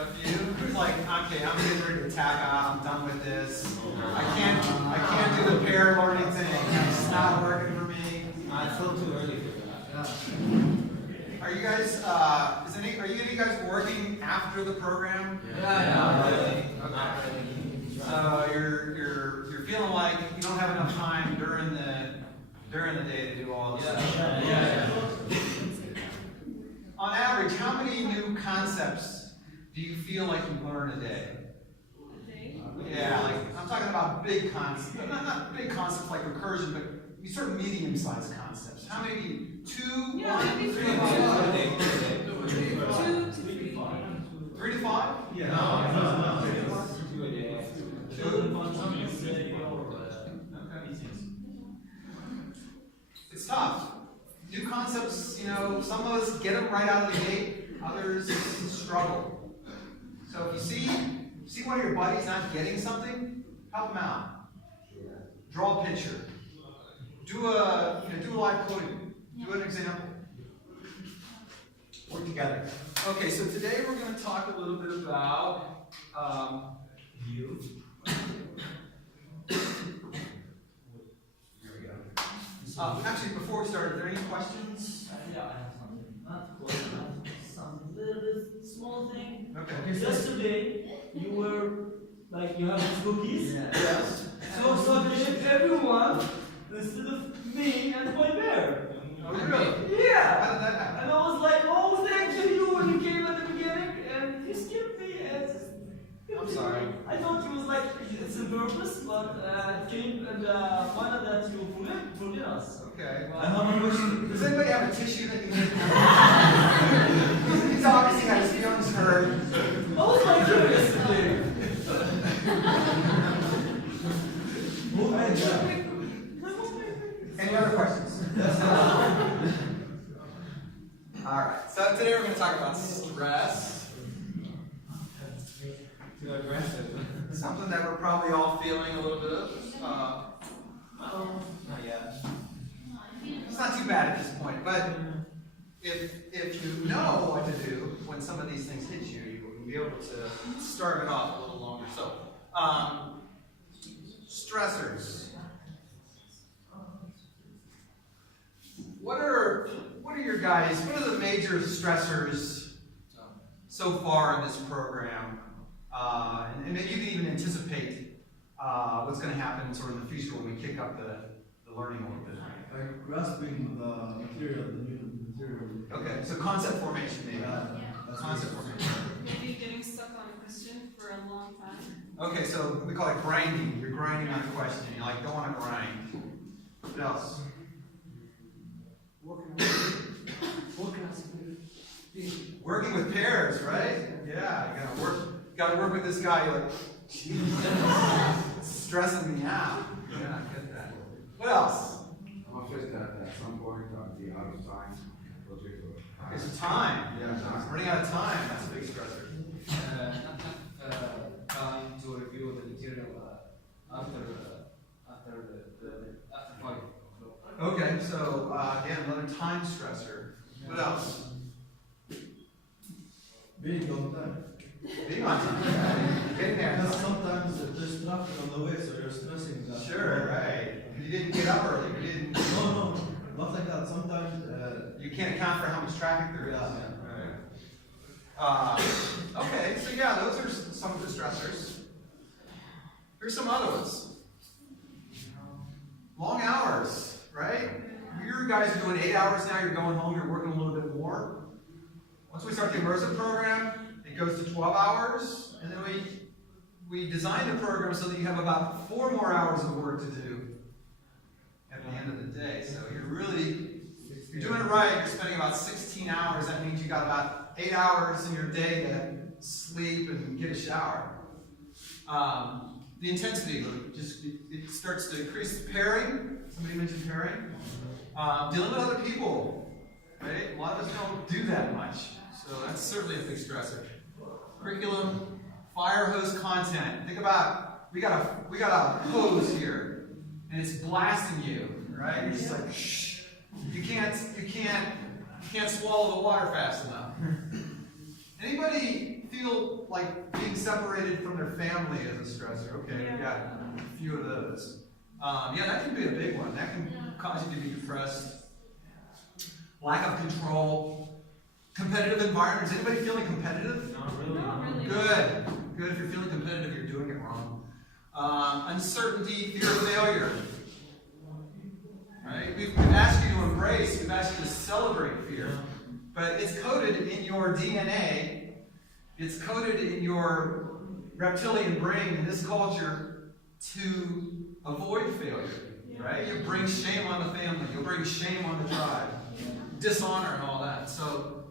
A few? Who's like, okay, I'm getting ready to tap out, I'm done with this. I can't do the pair learning thing. It's not working for me. It's still too early for that. Are you guys, are you guys working after the program? Yeah. So you're feeling like you don't have enough time during the day to do all this stuff. Yeah. On average, how many new concepts do you feel like you learn a day? Yeah, like I'm talking about big concepts, not big concepts like recursion, but sort of medium-sized concepts. How many? 2, Yeah, 1, maybe 3, 3 5? 2 to 3. 3 to 5? Yeah. No. 2 a day. 2? It's tough. New concepts, some of us get them right out of the gate, others struggle. So if you see one of your buddies not getting something, help them out. Draw a picture. Do a live coding. Do an example. Work together. Okay, so today we're going to talk a little bit about view. Actually, before we start, are there any questions? Yeah, I have something. Not question, some little bit small thing. Okay. Yesterday, you were like you have these cookies. Yes. So suddenly everyone instead of me and my bear. Oh, really? Yeah. How did that happen? And I was like, oh, thank you when you came at the beginning, and you skipped me. And I'm sorry. I thought it was like it's a purpose, but it came and found out that you forget us. Okay. I have a question. Does anybody have a tissue that you need? He's obviously got his feelings hurt. I was like curious today. Any other questions? Alright, so today we're going to talk about stress. Too aggressive. Something that we're probably all feeling a little bit of. Not yet. It's not too bad at this point, but if you know what to do when some of these things hit you, you will be able to start it off a little longer. So, stressors. What are the major stressors so far in this program? And maybe you can even anticipate what's going to happen sort of in the future when we kick up the learning a little bit. Like grasping the material, the new material. Okay, so concept formation maybe. That's Concept formation. Maybe getting stuck on a question for a long time. Okay, so we call it grinding. You're grinding on a question. You don't want to grind. What else? Working with pairs, right? Yeah, you gotta work with this guy. You're like, Jesus, it's stressing me out. Yeah, I get that. What else? I'm just that at some point I'll be out of time. It's time. Yeah. Running out of time. That's a big stressor. Not time to review the material after 5 o'clock. Okay, so again, another time stressor. What else? Being on time. Being on time. Getting there. Because sometimes there's traffic on the way, so you're stressing that. Sure, right. You didn't get up early. You didn't. No, not like that. Sometimes. You can't account for how much traffic there is. Yeah. Okay, so yeah, those are some of the stressors. Here's some other ones. Long hours, right? You guys are doing 8 hours now. You're going home. You're working a little bit more. Once we start the immersive program, it goes to 12 hours, and then we design the program so that you have about 4 more hours of work to do at the end of the day. So you're doing it right. You're spending about 16 hours. That means you got about 8 hours in your day to sleep and get a shower. The intensity, it starts to increase. Pairing. Somebody mentioned pairing. Dealing with other people. Right? A lot of us don't do that much. So that's certainly a big stressor. Curriculum, fire hose content. Think about we got a hose here, and it's blasting you, right? You're just like, shh. You can't swallow the water fast enough. Anybody feel like being separated from their family is a stressor. Okay, we got a few of those. Yeah, that can be a big one. That can cause you to be depressed. Lack of control. Competitive environment. Is anybody feeling competitive? Not really. Not really. Good. Good. If you're feeling competitive, you're doing it wrong. Uncertainty, fear of failure. Right? We've asked you to embrace, we've asked you to celebrate fear. But it's coded in your DNA, it's coded in your reptilian brain in this culture to avoid failure. Right? You bring shame on the family, you'll bring shame on the tribe, dishonor and all that. So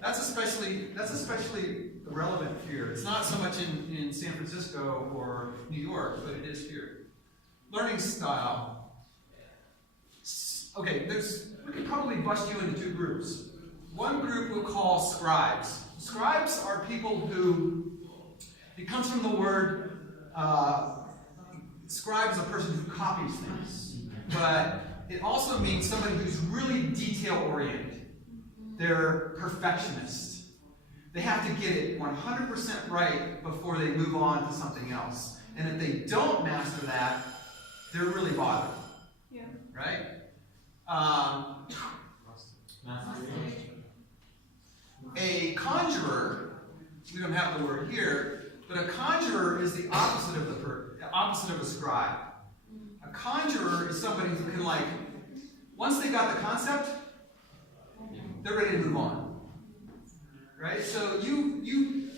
that's especially relevant here. It's not so much in San Francisco or New York, but it is here. Learning style. Okay, we could probably bust you into two groups. One group we'll call scribes. Scribes are people who, it comes from the word, scribe is a person who copies things. But it also means somebody who's really detail-oriented. They're perfectionists. They have to get it 100% right before they move on to something else. And if they don't master that, they're really bothered. Yeah. Right? A conjurer, we don't have the word here, but a conjurer is the opposite of a scribe. A conjurer is somebody who can, like, once they got the concept, they're ready to move on. Right? So you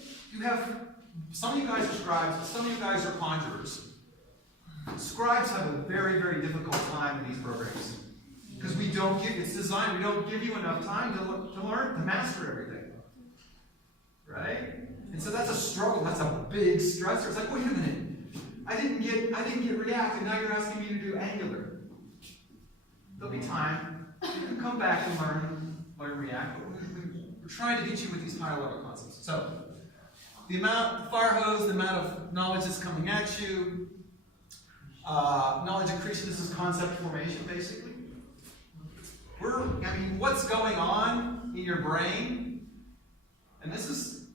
have, some of you guys are scribes, some of you guys are conjurers. Scribes have a very, very difficult time in these programs. Because it's designed, we don't give you enough time to learn, to master everything. Right? And so that's a struggle, that's a big stressor. It's like, wait a minute, I didn't get React, and now you're asking me to do Angular. There'll be time. You can come back and learn React, but we're trying to get you with these higher level concepts. So, the fire hose, the amount of knowledge that's coming at you, knowledge accretion, this is concept formation, basically. What's going on in your brain, and this is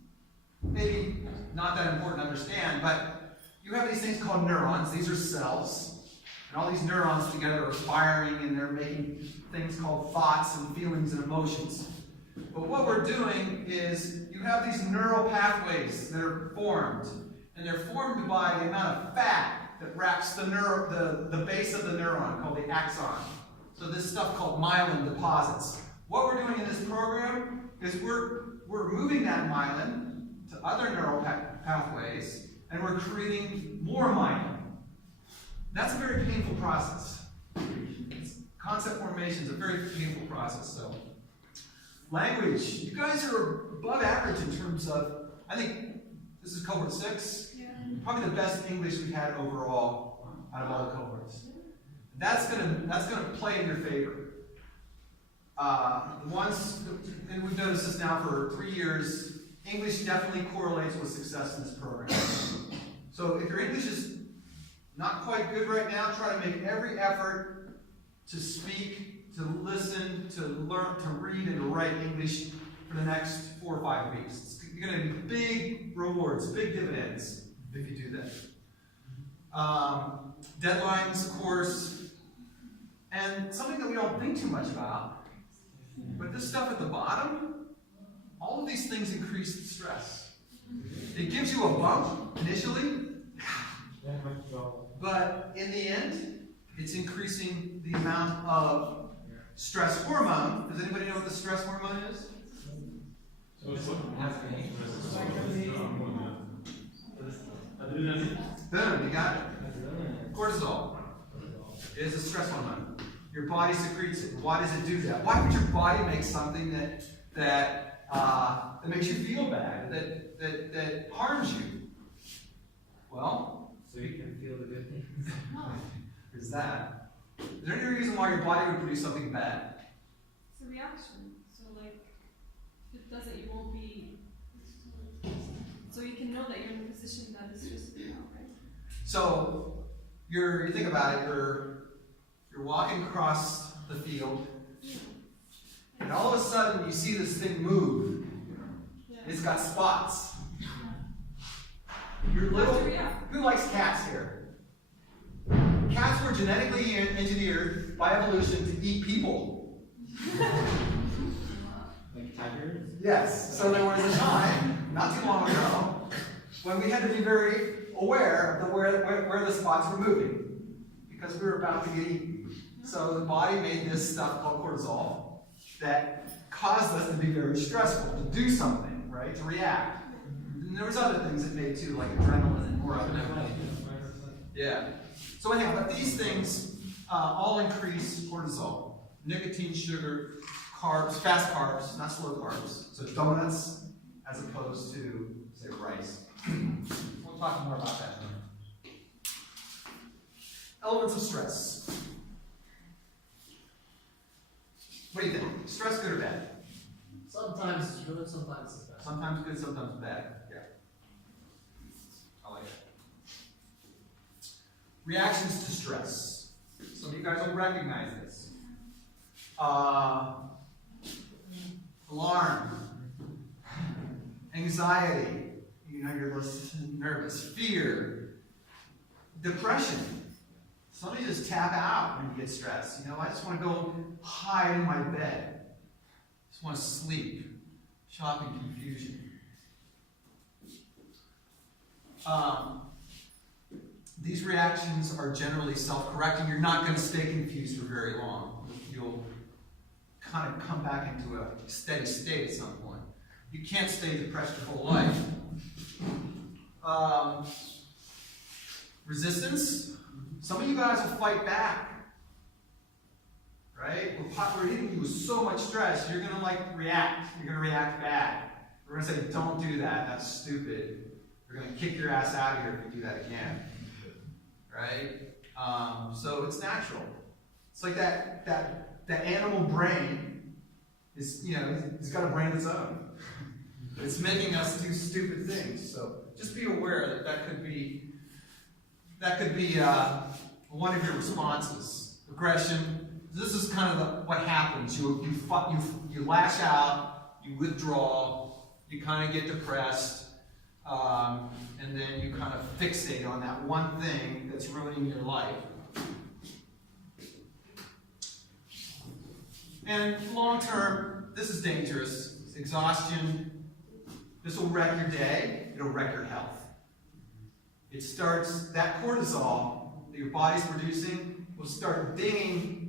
maybe not that important to understand, but you have these things called neurons. These are cells, and all these neurons together are firing, and they're making things called thoughts and feelings and emotions. But what we're doing is you have these neural pathways that are formed, and they're formed by the amount of fat that wraps the base of the neuron, called the axon. So this stuff called myelin deposits. What we're doing in this program is we're moving that myelin to other neural pathways, and we're creating more myelin. That's a very painful process. Concept formation is a very painful process. So, language. You guys are above average in terms of, I think this is cohort 6. Yeah. Probably the best English we've had overall out of all the cohorts. That's gonna play in your favor. And we've noticed this now for 3 years, English definitely correlates with success in this program. So if your English is not quite good right now, try to make every effort to speak, to listen, to learn, to read, and to write English for the next 4 or 5 weeks. It's going to be big rewards, big dividends if you do that. Deadlines, of course, and something that we don't think too much about, but this stuff at the bottom, all of these things increase stress. It gives you a bump initially, but in the end, it's increasing the amount of stress hormone. Does anybody know what the stress hormone is? Boom, you got it. Cortisol is a stress hormone. Your body secretes it. Why does it do that? Why would your body make something that makes you feel bad, that harms you? Well, So you can feel the good things. there's that. Is there any reason why your body would produce something bad? It's a reaction. So like, if it does it, you won't be. So you can know that you're in a position that is stressful now, right? So you think about it. You're walking across the field, and all of a sudden you see this thing move. Yeah. It's got spots. Your You have little, to react. who likes cats here? Cats were genetically engineered by evolution to eat people. Like tigers? Yes, so there was a time, not too long ago, when we had to be very aware of where the spots were moving, because we were about to get eaten. So the body made this stuff called cortisol that caused us to be very stressful, to do something, right, to react. And there was other things it made too, like adrenaline and norepinephrine. Yeah. So anyhow, but these things all increase cortisol. Nicotine, sugar, carbs, fast carbs, not slow carbs. So donuts as opposed to, say, rice. We'll talk more about that later. Elements of stress. What do you think? Stress good or bad? Sometimes it's good, sometimes it's bad. Sometimes good, sometimes bad. Yeah. I like it. Reactions to stress. Some of you guys will recognize this. Alarm, anxiety, you're nervous, fear, depression. Some of you just tap out when you get stressed. I just want to go hide in my bed. Just want to sleep. Shopping confusion. These reactions are generally self-correcting. You're not going to stay confused for very long. You'll kind of come back into a steady state at some point. You can't stay depressed your whole life. Resistance. Some of you guys will fight back. Right? We're hitting you with so much stress, you're going to react. You're going to react back. We're going to say, don't do that. That's stupid. We're going to kick your ass out of here if you do that again. Right? So it's natural. It's like that animal brain is, it's got a brain of its own. It's making us do stupid things. So just be aware that could be one of your responses. Aggression. This is kind of what happens. You lash out, you withdraw, you kind of get depressed, and then you kind of fixate on that one thing that's ruining your life. And long term, this is dangerous. Exhaustion. This will wreck your day. It'll wreck your health. It starts, that cortisol that your body's producing will start dinging.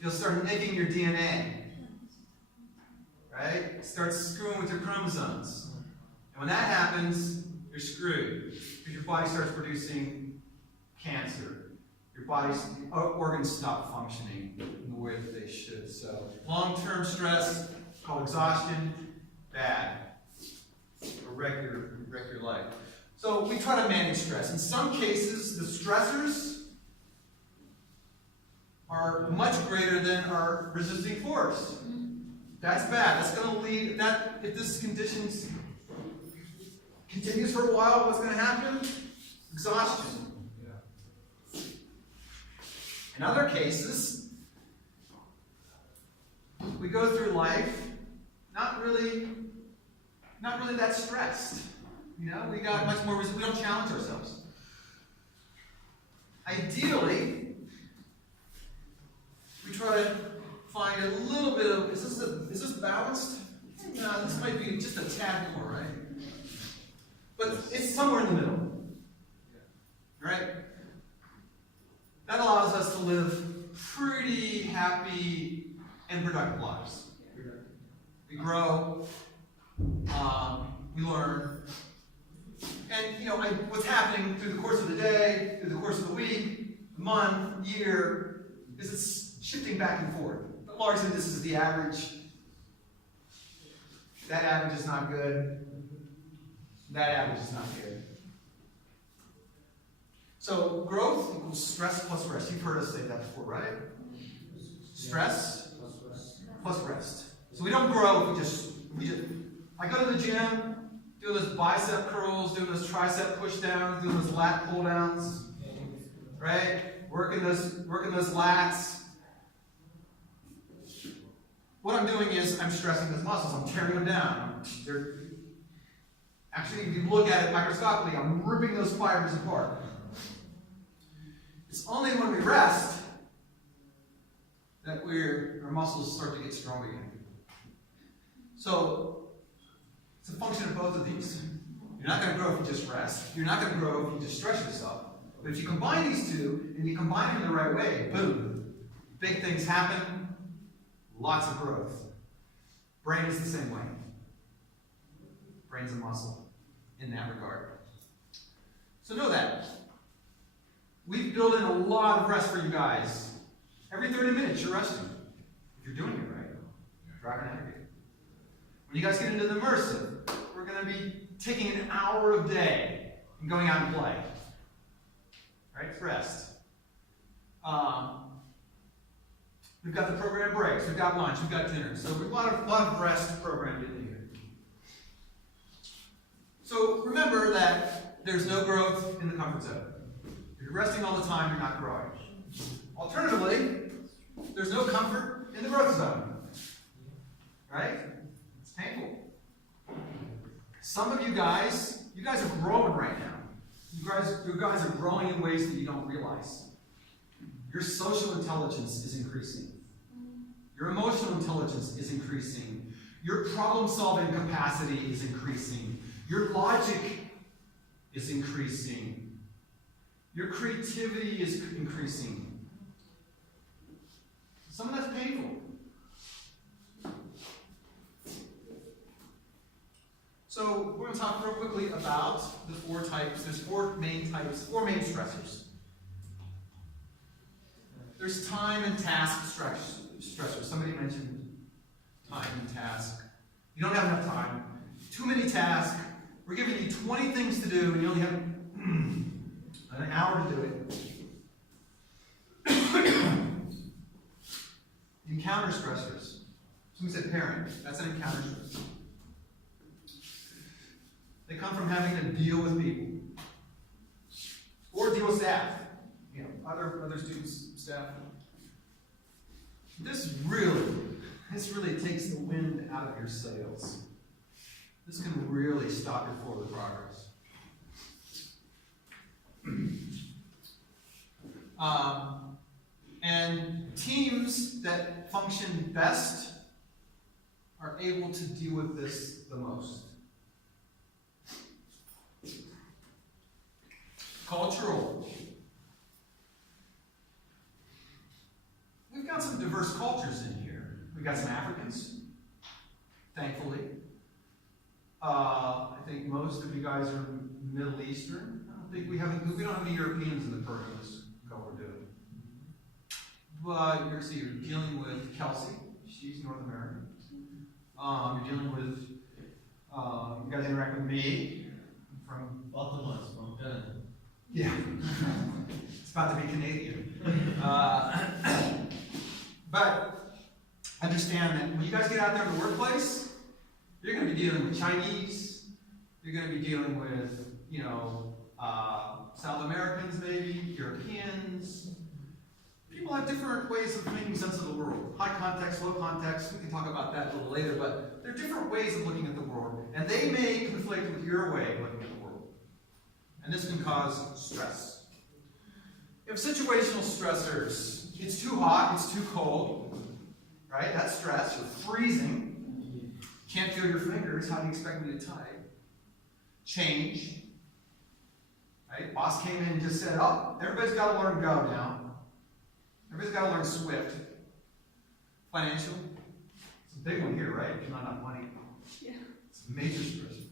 You'll start nicking your DNA. Right? It starts screwing with your chromosomes. And when that happens, you're screwed. Because your body starts producing cancer. Your body's organs stop functioning in the way that they should. So long-term stress, called exhaustion, bad. It'll wreck your life. So we try to manage stress. In some cases, the stressors are much greater than our resisting force. That's bad. That's going to lead, if this condition continues for a while, what's going to happen? Exhaustion. In other cases, we go through life not really that stressed. We got much more, we don't challenge ourselves. Ideally, we try to find a little bit of, is this balanced? No, this might be just a tad more, right? But it's somewhere in the middle. Right? That allows us to live pretty happy and productive lives. We grow, we learn, and what's happening through the course of the day, through the course of the week, month, year, is it's shifting back and forth. But largely this is the average. That average is not good. That average is not good. So growth equals stress plus rest. You've heard us say that before, right? Stress plus rest. So we don't grow if we just I go to the gym, doing those bicep curls, doing those tricep push downs, doing those lat pull downs, right? Working those lats. What I'm doing is I'm stressing those muscles. I'm tearing them down. Actually, if you look at it microscopically, I'm ripping those fibers apart. It's only when we rest that our muscles start to get strong again. So, it's a function of both of these. You're not going to grow if you just rest. You're not going to grow if you just stretch yourself. But if you combine these two, and you combine them the right way, boom, big things happen, lots of growth. Brain is the same way. Brain's a muscle in that regard. So know that. We've built in a lot of rest for you guys. Every 30 minutes you're resting. If you're doing it right. Driving ahead of you. When you guys get into the immersive, we're going to be taking an hour a day and going out and play. Right? It's rest. We've got the program breaks, we've got lunch, we've got dinner. So we've got a lot of rest programmed in here. So remember that there's no growth in the comfort zone. If you're resting all the time, you're not growing. Alternatively, there's no comfort in the growth zone. Right? It's painful. Some of you guys are growing right now. You guys are growing in ways that you don't realize. Your social intelligence is increasing. Your emotional intelligence is increasing. Your problem-solving capacity is increasing. Your logic is increasing. Your creativity is increasing. Some of that's painful. So we're going to talk real quickly about the four types. There's four main stressors. There's time and task stressors. Somebody mentioned time and task. You don't have enough time. Too many tasks. We're giving you 20 things to do, and you only have an hour to do it. Encounter stressors. Somebody said parent. That's an encounter stressor. They come from having to deal with people. Or deal with staff. You know, other students, staff. This really takes the wind out of your sails. This can really stop your forward progress. And teams that function best are able to deal with this the most. Cultural. We've got some diverse cultures in here. We've got some Africans, thankfully. I think most of you guys are Middle Eastern. We don't have any Europeans in the program this go we're doing. But you're dealing with Kelsey. She's North American. You're dealing with, you guys interact with me. I'm from Baltimore, from Canada. Yeah. It's about to be Canadian. But understand that when you guys get out there in the workplace, you're going to be dealing with Chinese, you're going to be dealing with, South Americans maybe, Europeans. People have different ways of making sense of the world. High context, low context, we can talk about that a little later, but there are different ways of looking at the world, and they may conflict with your way of looking at the world. And this can cause stress. You have situational stressors. It's too hot, it's too cold, right? That's stress. You're freezing. Can't feel your fingers. How do you expect me to type? Change. Right? Boss came in and just said, oh, everybody's got to learn Go now. Everybody's got to learn Swift. Financial. It's a big one here, right? There's not enough money. Yeah. It's a major stressor.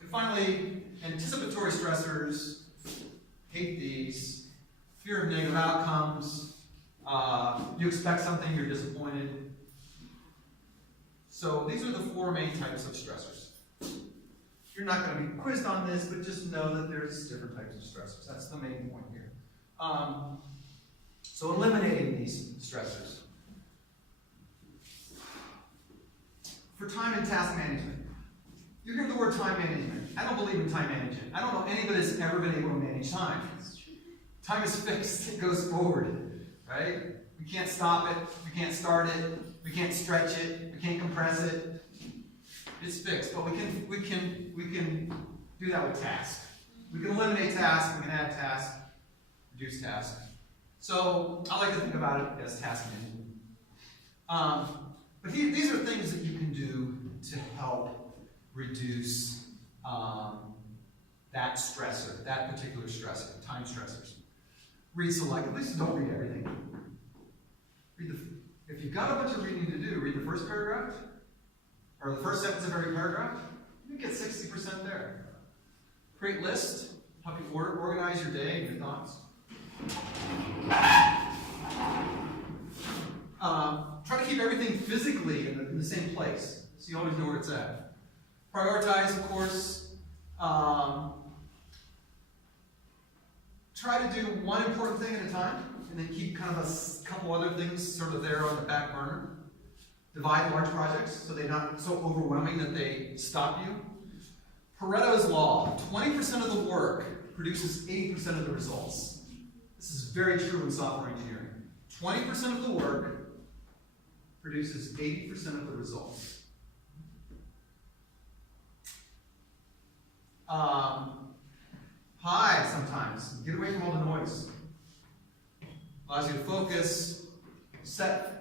And finally, anticipatory stressors. Hate these. Fear of negative outcomes. You expect something, you're disappointed. So these are the four main types of stressors. You're not going to be quizzed on this, but just know that there's different types of stressors. That's the main point here. So eliminating these stressors. For time and task management. You hear the word time management. I don't believe in time management. I don't know anybody that's ever been able to manage time. Time is fixed. It goes forward. Right? We can't stop it. We can't start it. We can't stretch it. We can't compress it. It's fixed, but we can do that with tasks. We can eliminate tasks, we can add tasks, reduce tasks. So I like to think about it as task management. But these are things that you can do to help reduce that stressor, that particular stressor, time stressors. Read selectively, so don't read everything. If you've got a bunch of reading to do, read the first paragraph, or the first sentence of every paragraph, you get 60% there. Create lists, help you organize your day and your thoughts. Try to keep everything physically in the same place, so you always know where it's at. Prioritize, of course. Try to do one important thing at a time, and then keep kind of a couple other things sort of there on the back burner. Divide large projects so they're not so overwhelming that they stop you. Pareto's Law, 20% of the work produces 80% of the results. This is very true in software engineering. 20% of the work produces 80% of the results. Hide sometimes. Get away from all the noise. Allows you to focus.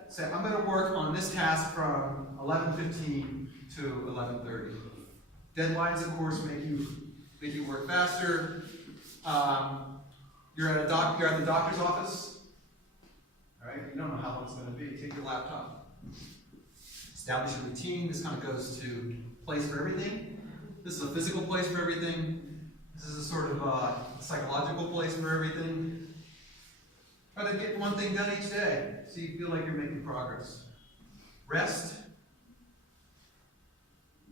Say, I'm going to work on this task from 11:15 to 11:30. Deadlines, of course, make you work faster. You're at the doctor's office. All right, you don't know how long it's going to be. Take your laptop. Establish a routine. This kind of goes to place for everything. This is a physical place for everything. This is a sort of psychological place for everything. Try to get one thing done each day so you feel like you're making progress. Rest.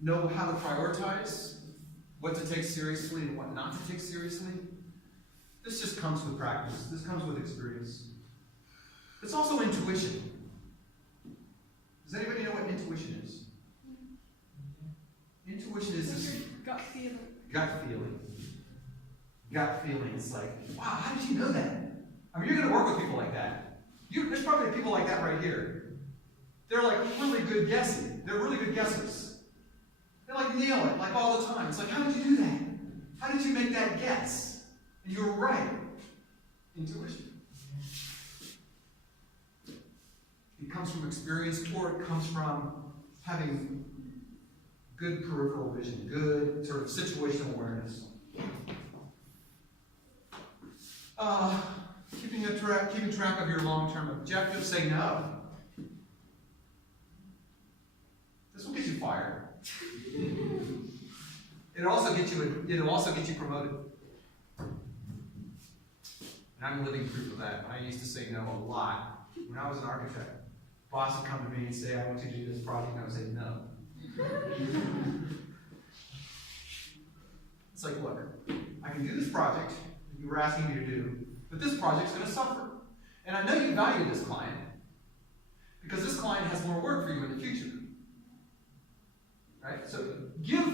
Know how to prioritize, what to take seriously and what not to take seriously. This just comes with practice. This comes with experience. It's also intuition. Does anybody know what intuition is? Intuition is this Gut feeling. gut feeling. Gut feeling. It's like, wow, how did you know that? I mean, you're going to work with people like that. There's probably people like that right here. They're like really good guessing. They're really good guessers. They like nail it, like all the time. It's like, how did you do that? How did you make that guess? And you were right. Intuition. It comes from experience, or it comes from having good peripheral vision, good sort of situational awareness. Keeping track of your long-term objectives. Say no. This will get you fired. It'll also get you promoted. And I'm living proof of that. I used to say no a lot. When I was an architect, boss would come to me and say, I want you to do this project, and I would say no. It's like, look, I can do this project that you were asking me to do, but this project's going to suffer. And I know you value this client, because this client has more work for you in the future. Right? So give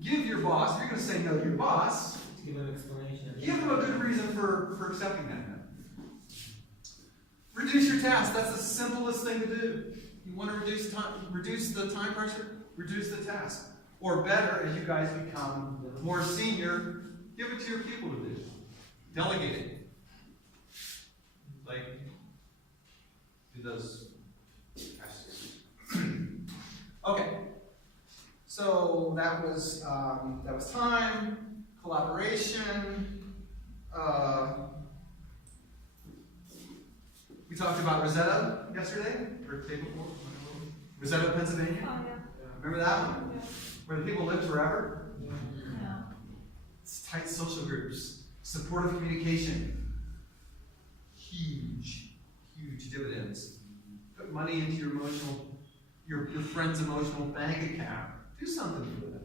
your boss, if you're going to say no to your boss, Give an explanation. give them a good reason for accepting that no. Reduce your tasks. That's the simplest thing to do. You want to reduce the time pressure? Reduce the task. Or better, as you guys become more senior, give it to your people to do. Delegate it. Like, do those tasks. Okay. So that was time, collaboration. We talked about Rosetta yesterday, or the day before. Rosetta, Pennsylvania. Oh, yeah. Remember that one? Yeah. Where the people lived forever? Yeah. It's tight social groups, supportive communication. Huge dividends. Put money into your friend's emotional bank account. Do something with it.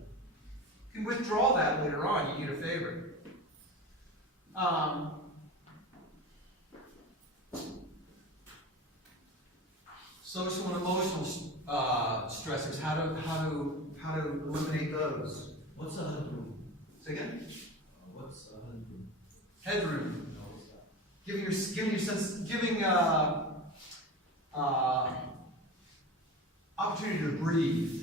You can withdraw that later on. You need a favor. Social and emotional stressors. How to eliminate those? What's a headroom? Say again. What's a headroom? Headroom. No, what's that? Giving opportunity to breathe.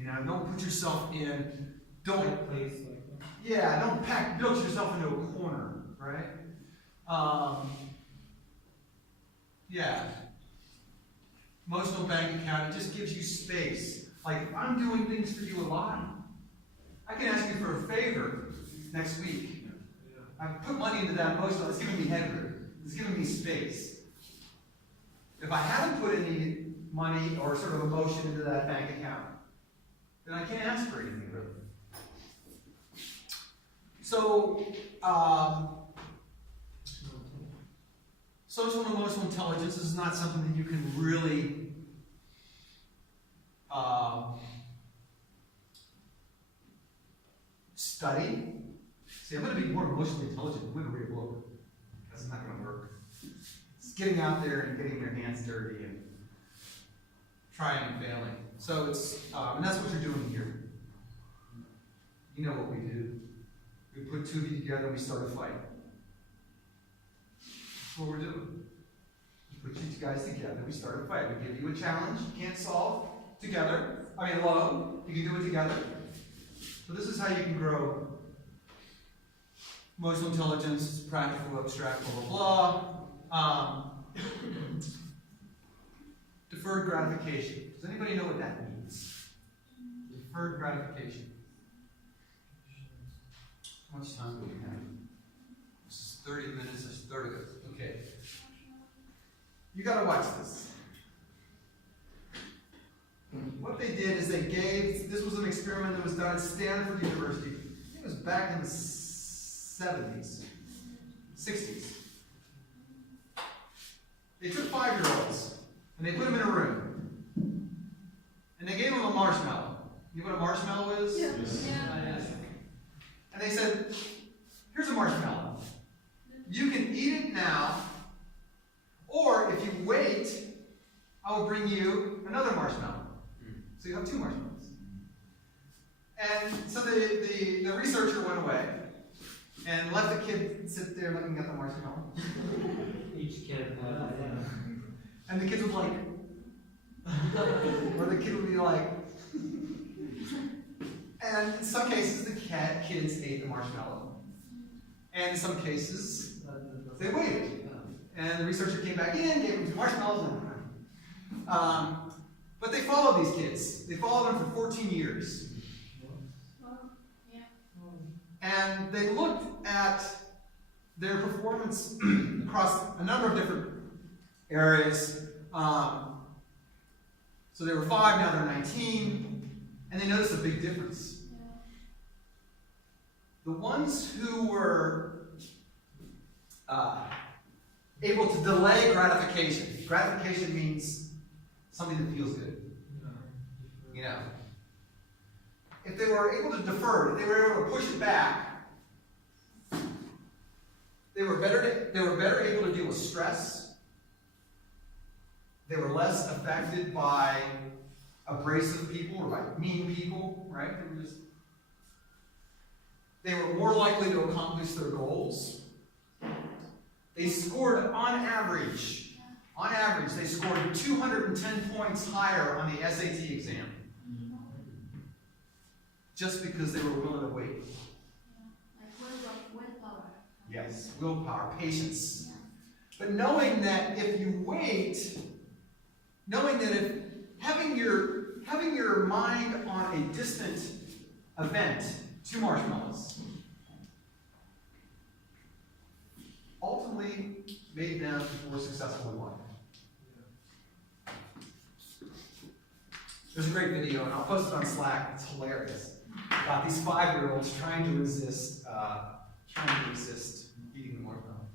You know, don't put yourself in, don't, Place like that. yeah, don't build yourself into a corner, right? Yeah. Emotional bank account, it just gives you space. Like, if I'm doing things for you a lot, I can ask you for a favor next week. I put money into that emotional, it's giving me headroom. It's giving me space. If I haven't put any money or sort of emotion into that bank account, then I can't ask for anything really. So, social and emotional intelligence is not something that you can really study. See, I'm going to be more emotionally intelligent. I'm going to read a book. That's not going to work. It's getting out there and getting your hands dirty and trying and failing. So it's, and that's what you're doing here. You know what we do. We put two of you together and we start a fight. That's what we're doing. We put you guys together, we start a fight. We give you a challenge you can't solve together. I mean alone. You can do it together. So this is how you can grow emotional intelligence, practical, abstract, blah, blah, blah. Deferred gratification. Does anybody know what that means? Deferred gratification. How much time do we have? This is 30 minutes, this is 30 minutes. Okay. You gotta watch this. What they did is they gave, this was an experiment that was done at Stanford University. I think it was back in the 70s, 60s. They took 5-year-olds and they put them in a room. And they gave them a marshmallow. You know what a marshmallow is? Yeah. And they said, here's a marshmallow. You can eat it now, or if you wait, I will bring you another marshmallow. So you have 2 marshmallows. And so the researcher went away and let the kid sit there looking at the marshmallow. Each kid had, And the kids would like, or the kid would be like, and in some cases the kids ate the marshmallow. And in some cases, they waited. And the researcher came back in, gave them 2 marshmallows, but they followed these kids. They followed them for 14 years. And they looked at their performance across a number of different areas. So they were 5, now they're 19, and they noticed a big difference. The ones who were able to delay gratification. Gratification means something that feels good. You know, if they were able to defer, if they were able to push it back, they were better able to deal with stress. They were less affected by abrasive people or by mean people, right? They were more likely to accomplish their goals. They scored on average, they scored 210 points higher on the SAT exam. Just because they were willing to wait. Like willpower. Yes, willpower, patience. But knowing that if you wait, knowing that if having your mind on a distant event, 2 marshmallows, ultimately made them more successful in life. There's a great video, and I'll post it on Slack. It's hilarious. About these 5-year-olds trying to resist eating the marshmallow.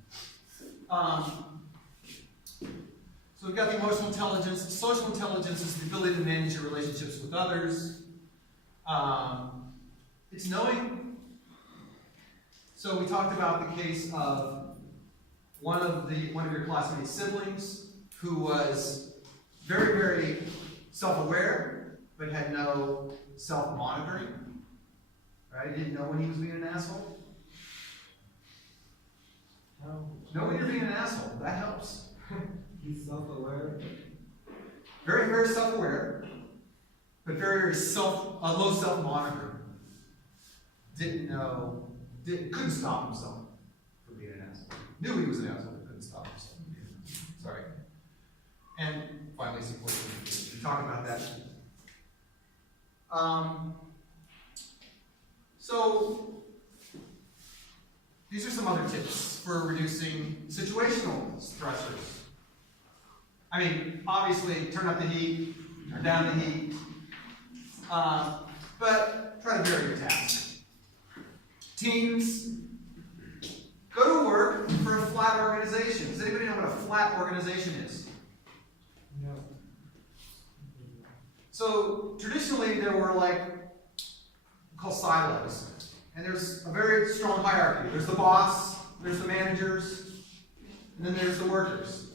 So we've got the emotional intelligence. Social intelligence is the ability to manage your relationships with others. It's knowing. So we talked about the case of one of your classmates' siblings who was very, very self-aware, but had no self-monitoring. Right? He didn't know when he was being an asshole. Know when you're being an asshole. That helps. he's self-aware. Very, very self-aware. but very, very low self-monitoring. Couldn't stop himself from being an asshole. Knew he was an asshole, but couldn't stop himself from being an asshole. Sorry. And finally, support. We talked about that. So, these are some other tips for reducing situational stressors. I mean, obviously, turn up the heat, turn down the heat, but try to vary your tasks. Teams, go to work for a flat organization. Does anybody know what a flat organization is? No. So, traditionally, there were called silos. And there's a very strong hierarchy. There's the boss, there's the managers, and then there's the workers.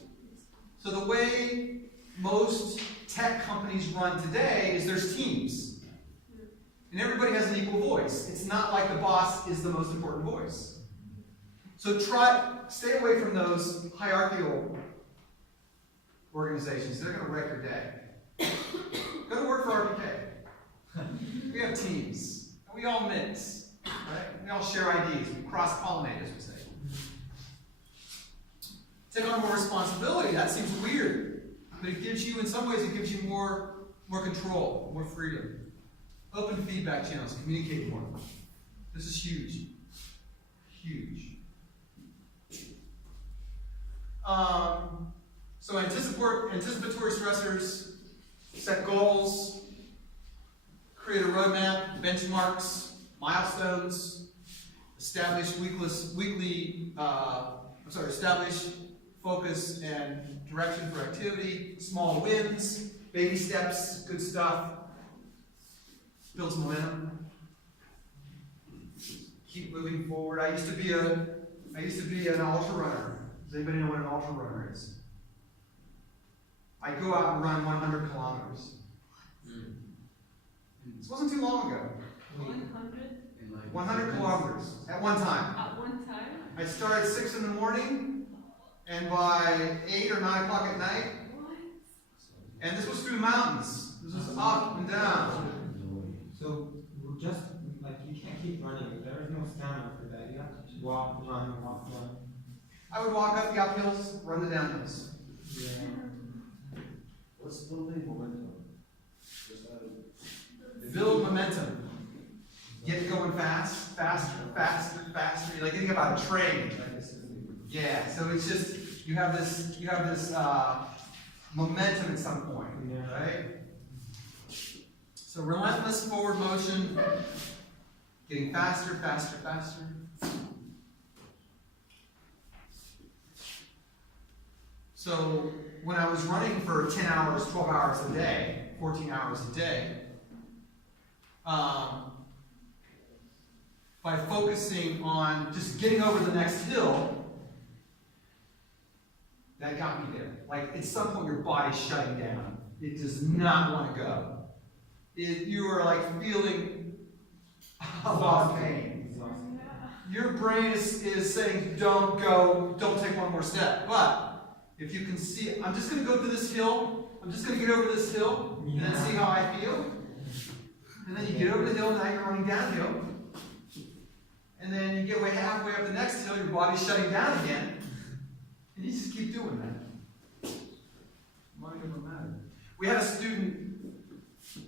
So the way most tech companies run today is there's teams. And everybody has an equal voice. It's not like the boss is the most important voice. So stay away from those hierarchical organizations. They're going to wreck your day. Go to work for RPK. We have teams. And we all mix. Right? We all share ideas. We cross-pollinate, as we say. Take on more responsibility. That seems weird. But it gives you, in some ways, it gives you more control, more freedom. Open feedback channels. Communicate more. This is huge. Huge. So anticipatory stressors, set goals, create a roadmap, benchmarks, milestones, establish establish focus and direction for activity, small wins, baby steps, good stuff, builds momentum. Keep moving forward. I used to be an ultra runner. Does anybody know what an ultra runner is? I go out and run 100 kilometers. This wasn't too long ago. 100 100 kilometers at one time. at one time? I started at 6 in the morning, and by 8 or 9 o'clock at night, What? and this was through the mountains. This was up and down. So just you can't keep running. There is no stamina for that. You have to walk, run, walk, run. I would walk up the uphills, run the downhills. Yeah. What's building momentum? Build momentum. Get going faster. You're like thinking about a train. Yeah, so it's just you have this momentum at some point, Yeah. right? So relentless forward motion, getting faster. So when I was running for 10 hours, 12 hours a day, 14 hours a day, by focusing on just getting over the next hill, that got me there. Like, at some point, your body's shutting down. It does not want to go. You are like feeling a lot of pain. Exhausting. Your brain is saying, don't go, don't take one more step. But if you can see, I'm just going to go through this hill, I'm just going to get over this hill, and then see how I feel. And then you get over the hill, now you're running downhill. And then you get halfway up the next hill, your body's shutting down again. And you just keep doing that. Money doesn't matter. We had a student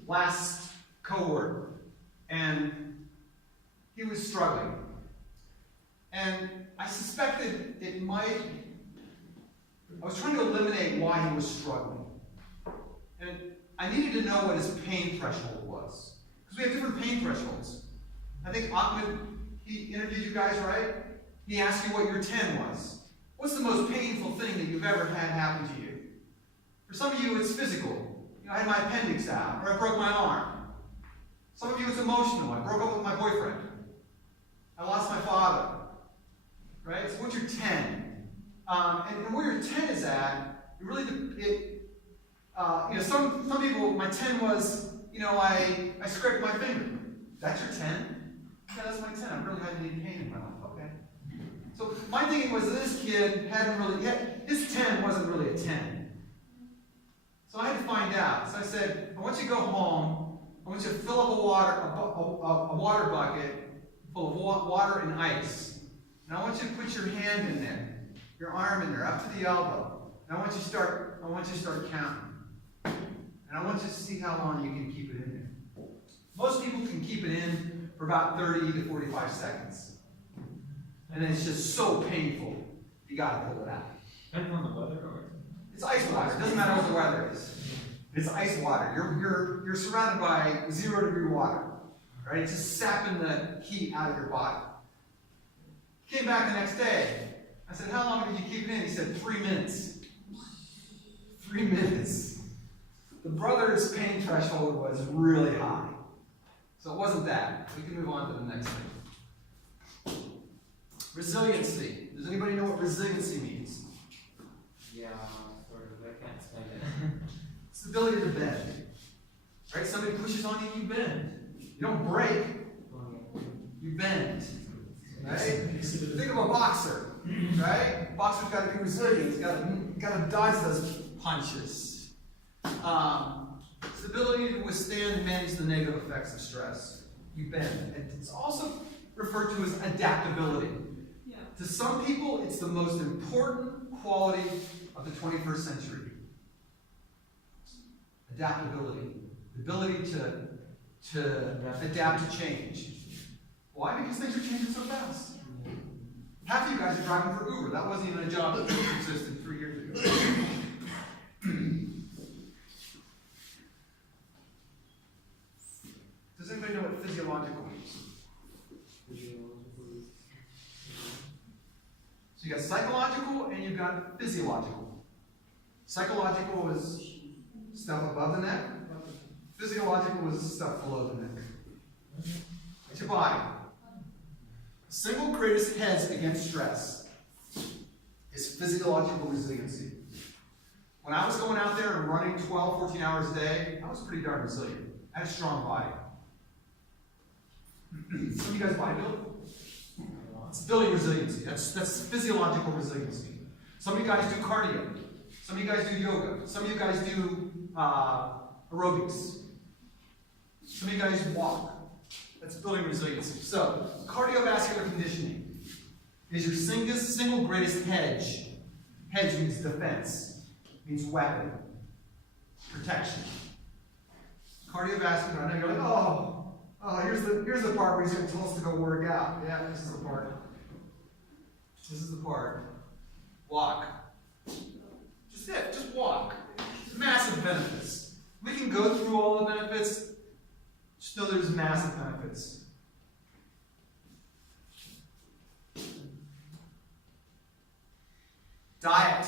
last cohort, and he was struggling. And I suspected I was trying to eliminate why he was struggling. And I needed to know what his pain threshold was. Because we have different pain thresholds. I think Ahmed, he interviewed you guys, right? He asked you what your 10 was. What's the most painful thing that you've ever had happen to you? For some of you, it's physical. I had my appendix out, or I broke my arm. Some of you, it's emotional. I broke up with my boyfriend. I lost my father. Right? So what's your 10? And where your 10 is at, it really, some people, my 10 was, I scraped my finger. That's your 10? Yeah, that's my 10. I really had any pain in my life. Okay. So my thinking was this kid his 10 wasn't really a 10. So I had to find out. So I said, I want you to go home I want you to fill up a water bucket full of water and ice. And I want you to put your hand in there, your arm in there, up to the elbow. And I want you to start counting. And I want you to see how long you can keep it in there. Most people can keep it in for about 30 to 45 seconds. And then it's just so painful, you gotta pull it out. Depends on the weather or. It's ice water, it doesn't matter what the weather is. It's ice water. You're surrounded by 0-degree water. Right? It's just sapping the heat out of your body. He came back the next day. I said, how long did you keep it in? He said, 3 minutes. 3 minutes. The brother's pain threshold was really high. So it wasn't that. We can move on to the next thing. Resiliency. Does anybody know what resiliency means? Yeah, sort of. I can't explain it. It's the ability to bend. Right? Somebody pushes on you, you bend. You don't break, you bend. Right? Think of a boxer. Right? A boxer's got to be resilient. He's got to dodge those punches. It's the ability to withstand and manage the negative effects of stress. You bend. And it's also referred to as adaptability. Yeah. To some people, it's the most important quality of the 21st century. Adaptability. The ability to adapt to change. Why? Because things are changing so fast. Half of you guys are driving for Uber. That wasn't even a job that existed 3 years ago. Does anybody know what physiological means? So you got psychological and you've got physiological. Psychological is stuff above the neck. Physiological is stuff below the neck. It's your body. The single greatest hedge against stress is physiological resiliency. When I was going out there and running 12, 14 hours a day, I was pretty darn resilient. I had a strong body. Some of you guys bodybuild? It's building resiliency. That's physiological resiliency. Some of you guys do cardio. Some of you guys do yoga. Some of you guys do aerobics. Some of you guys walk. That's building resiliency. So, cardiovascular conditioning is your single greatest hedge. Hedge means defense, means weapon, protection. Cardiovascular, I know you're like, oh, here's the part where he's going to tell us to go work out. Yeah, this is the part. This is the part. Walk. Just walk. Massive benefits. We can go through all the benefits. Just know there's massive benefits. Diet.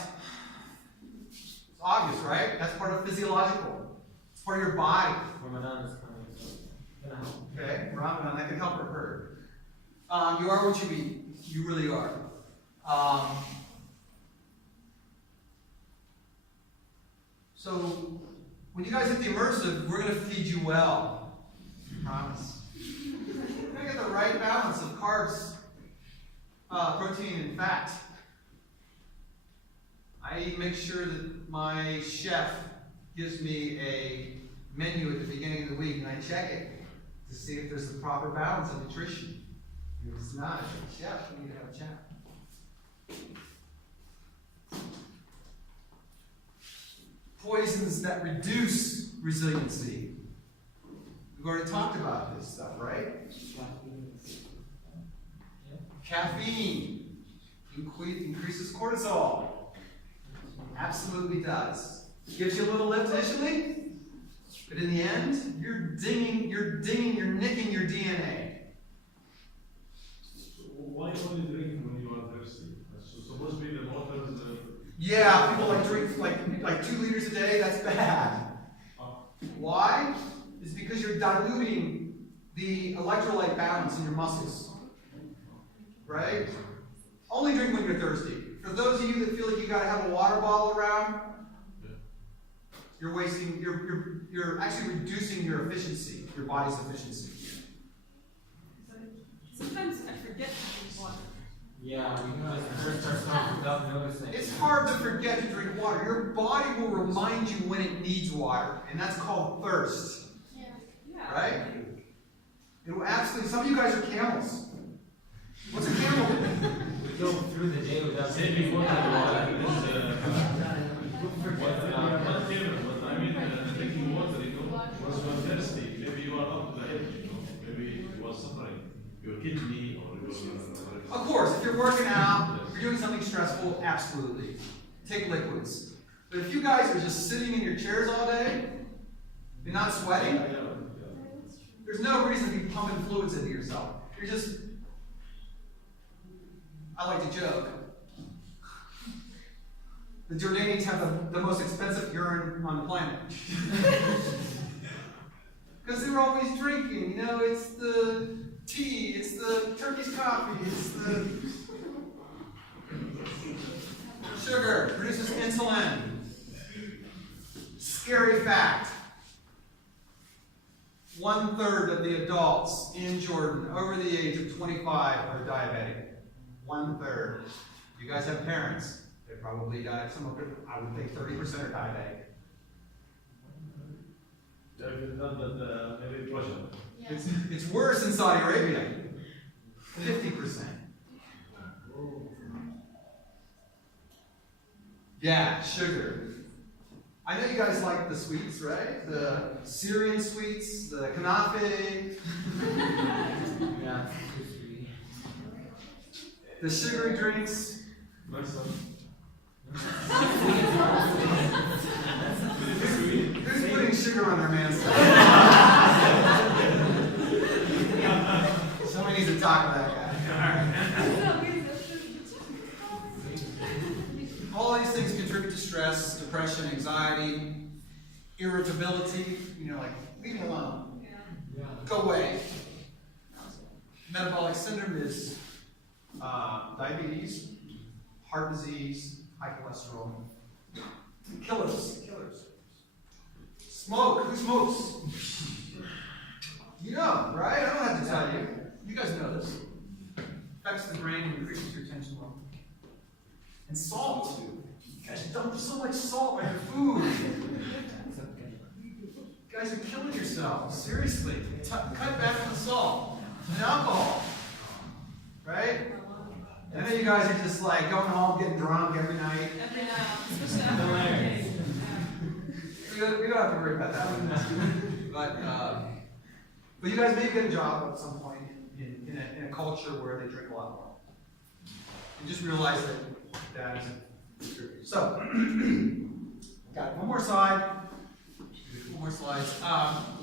It's obvious, right? That's part of physiological. It's part of your body. Ramadan is coming, so it's gonna help. Okay, Ramadan, that can help or hurt. You are what you eat. You really are. So, when you guys hit the immersive, we're going to feed you well. I promise. We're going to get the right balance of carbs, protein, and fat. I make sure that my chef gives me a menu at the beginning of the week, and I check it to see if there's the proper balance of nutrition. If it's not, as a chef, we need to have a chat. Poisons that reduce resiliency. We've already talked about this stuff, right? Caffeine increases cortisol. Absolutely does. Gives you a little lift initially, but in the end, you're nicking your DNA. Why only drink when you are thirsty? So supposed to be the water is Yeah, people drink like 2 liters a day. That's bad. Why? It's because you're diluting the electrolyte balance in your muscles. Right? Only drink when you're thirsty. For those of you that feel like you gotta have a water bottle around, you're wasting. You're actually reducing your efficiency, your body's efficiency. Sometimes I forget to drink water. Yeah, we can just first ourselves without noticing. It's hard to forget to drink water. Your body will remind you when it needs water, and that's called thirst. Yeah. Yeah, Yeah. right? It will absolutely, some of you guys are camels. What's a camel? We go through the day without Saving water, water. drinking water, was so thirsty. Maybe you are up the edge, Maybe you are suffering. Your kidney or your. Of course, if you're working out, if you're doing something stressful, absolutely. Take liquids. But if you guys are just sitting in your chairs all day, you're not sweating, there's no reason to be pumping fluids into yourself. You're just, I like to joke. The Jordanians have the most expensive urine on the planet. Because they're always drinking, it's the tea, it's the Turkish coffee, it's the sugar, produces insulin. Scary fact. 1/3 of the adults in Jordan over the age of 25 are diabetic. 1/3. You guys have parents. They probably die. Some of them, I would think 30% are diabetic. Maybe Russia. It's worse in Saudi Arabia. 50%. Yeah, sugar. I know you guys like the sweets, right? The Syrian sweets, the kanafe, Yeah, too sweet. the sugary drinks. Who's putting sugar on their man's side? Somebody needs to talk to that guy. All these things contribute to stress, depression, anxiety, irritability, like, leave me alone. Yeah. Go away. Metabolic syndrome is diabetes, heart disease, high cholesterol. Killers. Smoke. Who smokes? You know, right? I don't have to tell you. You guys know this. Affects the brain and increases your attention level. And salt. You guys dump so much salt on your food. You guys are killing yourselves. Seriously. Cut back on the salt and alcohol. Right? I know you guys are just like going home, getting drunk every night. Every night, especially after work days. We don't have to worry about that one. But you guys may get a job at some point in a culture where they drink a lot more. You just realize that isn't true. So, got one more slide. One more slides.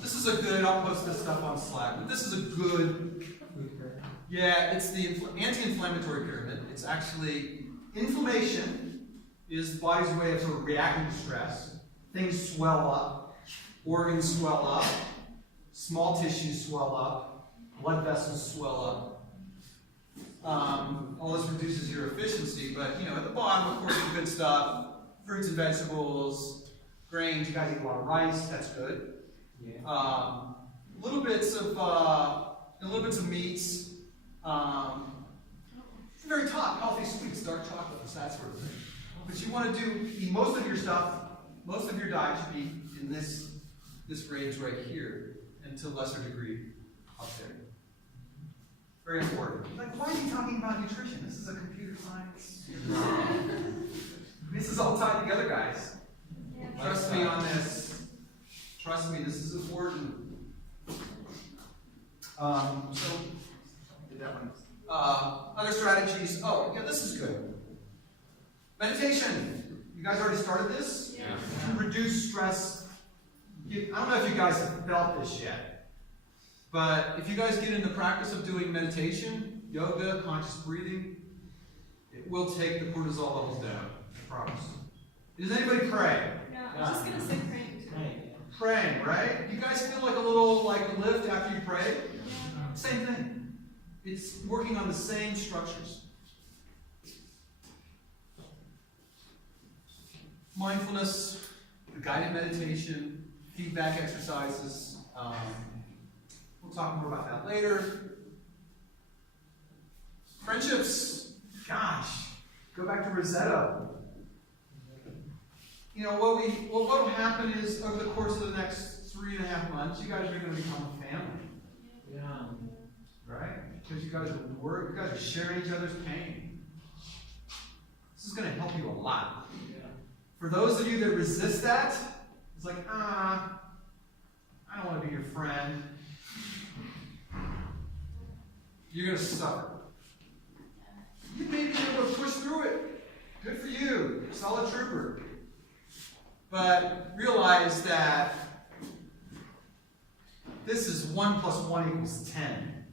This is a good, I'll post this stuff on Slack, but this is a good, yeah, it's the anti-inflammatory pyramid. It's actually, inflammation is the body's way of sort of reacting to stress. Things swell up, organs swell up, small tissues swell up, blood vessels swell up. All this reduces your efficiency, but at the bottom, of course, the good stuff, fruits and vegetables, grains. You guys eat a lot of rice, that's good. Yeah. Little bits of meats. Very top, healthy sweets, dark chocolates, that sort of thing. But you want to eat most of your stuff. Most of your diet should be in this range right here, and to a lesser degree up there. Very important. Like, why are you talking about nutrition? This is a computer science. This is all tied together, guys. Trust me on this. Trust me, this is important. Did that one. Other strategies. Oh, yeah, this is good. Meditation. You guys already started this? Yeah. To reduce stress. I don't know if you guys have felt this yet, but if you guys get in the practice of doing meditation, yoga, conscious breathing, it will take the cortisol levels down. I promise. Does anybody pray? Yeah, I was just gonna say praying too. Praying, right? You guys feel like a little lift after you pray? Same thing. It's working on the same structures. Mindfulness, the guided meditation, feedback exercises. We'll talk more about that later. Friendships. Gosh, go back to Rosetto. What will happen is over the course of the next 3.5 months, you guys are going to become a family, Yeah. right? Because you guys are sharing each other's pain. This is going to help you a lot. For those of you that resist that, it's like, I don't want to be your friend. You're going to suffer. You may be able to push through it. Good for you. Solid trooper. But realize that this is 1 + 1 = 10.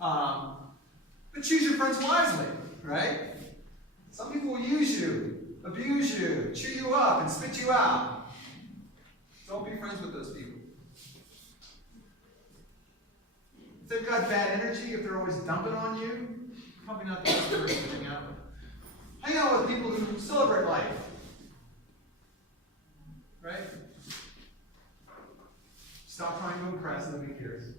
But choose your friends wisely, right? Some people will use you, abuse you, chew you up, and spit you out. Don't be friends with those people. If they've got bad energy, if they're always dumping on you, probably not the best person to hang out with. Hang out with people who celebrate life. Right? Stop trying to impress, nobody cares.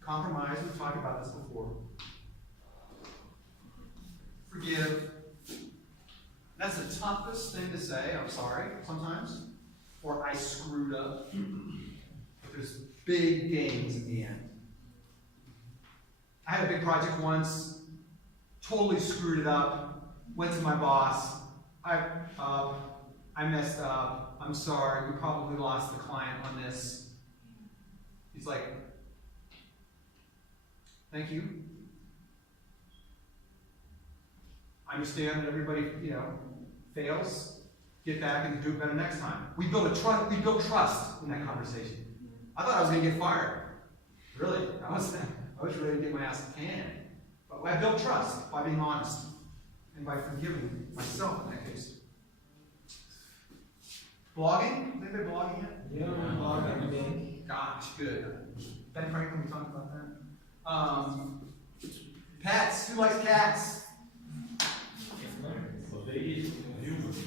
Compromise, we've talked about this before. Forgive. That's the toughest thing to say, I'm sorry, sometimes. Or I screwed up. But there's big gains in the end. I had a big project once, totally screwed it up, went to my boss, I messed up, I'm sorry, we probably lost the client on this. He's like, thank you. I understand that everybody, fails. Get back and do it better next time. We built trust in that conversation. I thought I was going to get fired. Really, I was ready to get my ass canned. But I built trust by being honest and by forgiving myself in that case. Blogging? Is anybody blogging yet? Yeah, blogging. Gosh, good. Ben Franklin, we talked about that. Pets. Who likes cats? So they eat humans.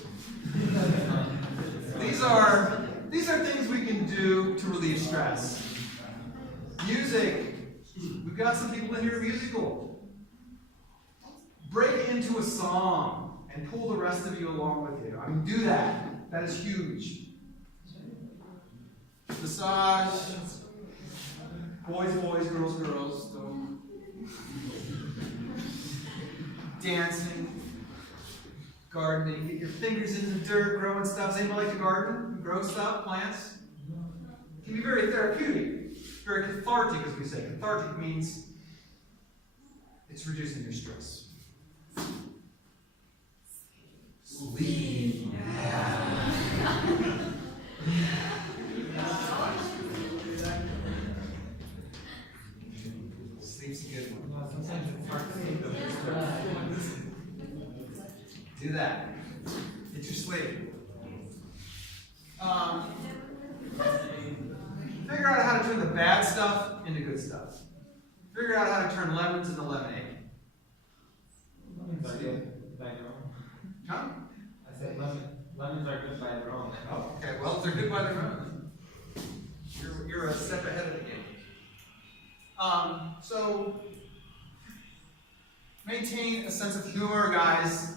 These are things we can do to relieve stress. Music. We've got some people in here musical. Break into a song and pull the rest of you along with you. I mean, do that. That is huge. Massage. Boys, boys, girls, girls. Don't. Dancing. Gardening. Get your fingers in the dirt, growing stuff. Does anybody like to garden? Grow stuff, plants? It can be very therapeutic. Very cathartic, as we say. Cathartic means it's reducing your stress. Sleep. Sleep's a good one. Sometimes it's hard to sleep. Do that. Get your sleep. Figure out how to turn the bad stuff into good stuff. Figure out how to turn lemons into lemonade. Lemons are good by their own. Huh? I said lemons are good by their own. Oh, okay. Well, if they're good by their own, you're a step ahead of the game. So maintain a sense of humor, guys.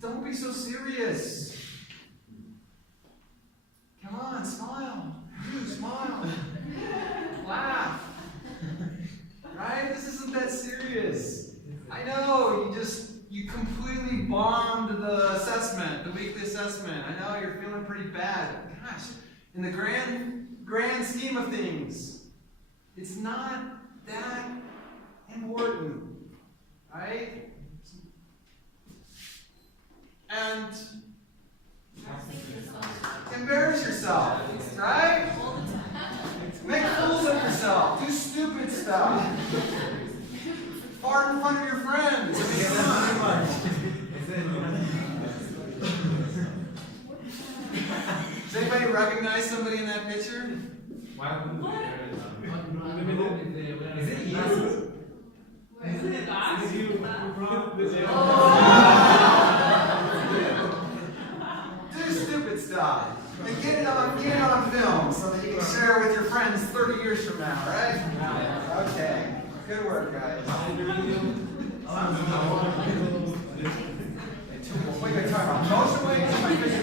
Don't be so serious. Come on, smile. You smile. Laugh. Right? This isn't that serious. I know, you completely bombed the assessment, the weekly assessment. I know you're feeling pretty bad. Gosh, in the grand scheme of things, it's not that important. Right? And embarrass yourself, right? Make fools of yourself. Do stupid stuff. Fart in front of your friends. I mean, come on. Does anybody recognize somebody in that picture? Why would What? Is it you? Isn't it that? Is you Do stupid stuff. And get it on film so that you can share it with your friends 30 years from now, right? Okay. Good work, guys. Wait, time out. Motion waivers, am I fixing